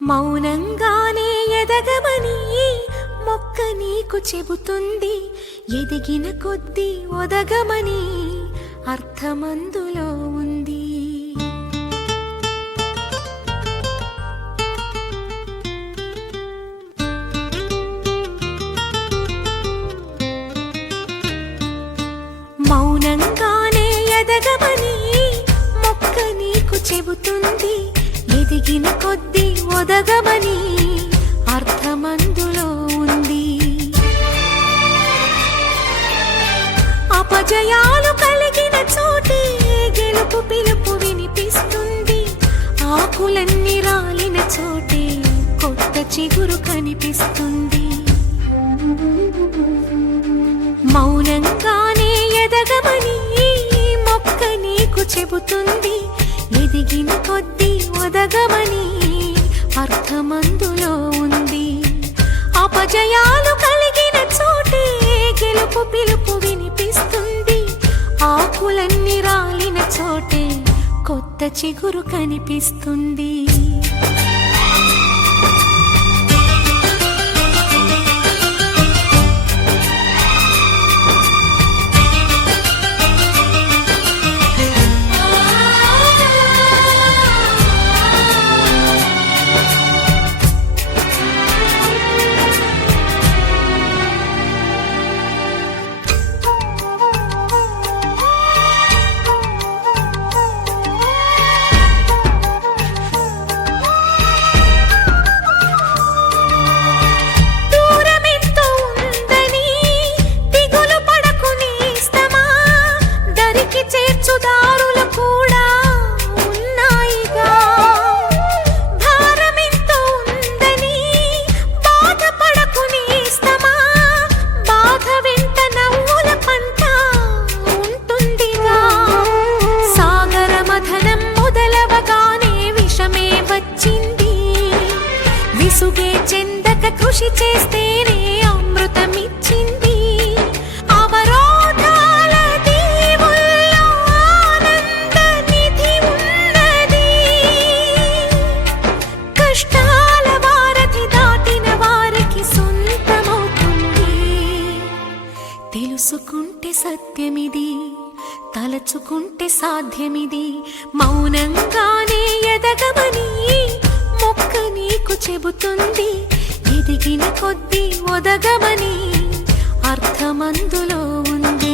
మౌనంగానే ఎదగమని మొక్క నీకు చెబుతుంది. ఎదిగిన కొద్దీ ఒదగమని అర్థమందులో ఉంది. మౌనంగానే ఎదగమని మొక్క నీకు చెబుతుంది. ఎదిగిన కొద్దీ ఒదగమని అర్థమందులో ఉంది. అపజయాలు కలిగిన చోటే గెలుపు పిలుపు వినిపిస్తుంది. ఆకులన్నీ రాలిన చోటే కొత్త చిగురు కనిపిస్తుంది. మౌనంగానే ఎదగమని మొక్క నీకు చెబుతుంది. ఎదిగిన కొద్దీ ఒదగమని అర్థమందులో ఉంది. అపజయాలు కలిగిన చోటే గెలుపు పిలుపు వినిపిస్తుంది. ఆకులన్నీ రాలిన చోటే కొత్త చిగురు కనిపిస్తుంది. విసుగే చెందక కృషి చేస్తేనే అమృతమిచ్చింది. అవరోధాల దీవుల్లో ఆనంద నిధి ఉన్నది. కష్టాల వారధి దాటిన వారికి సొంతమవుతుంది. తెలుసుకుంటే సత్యమిది, తలచుకుంటే సాధ్యమిది. మౌనంగానే ఎదగమని మొక్క నీకు చెబుతుంది. ఎదిగిన కొద్దీ ఒదగమని అర్థమందులో ఉంది.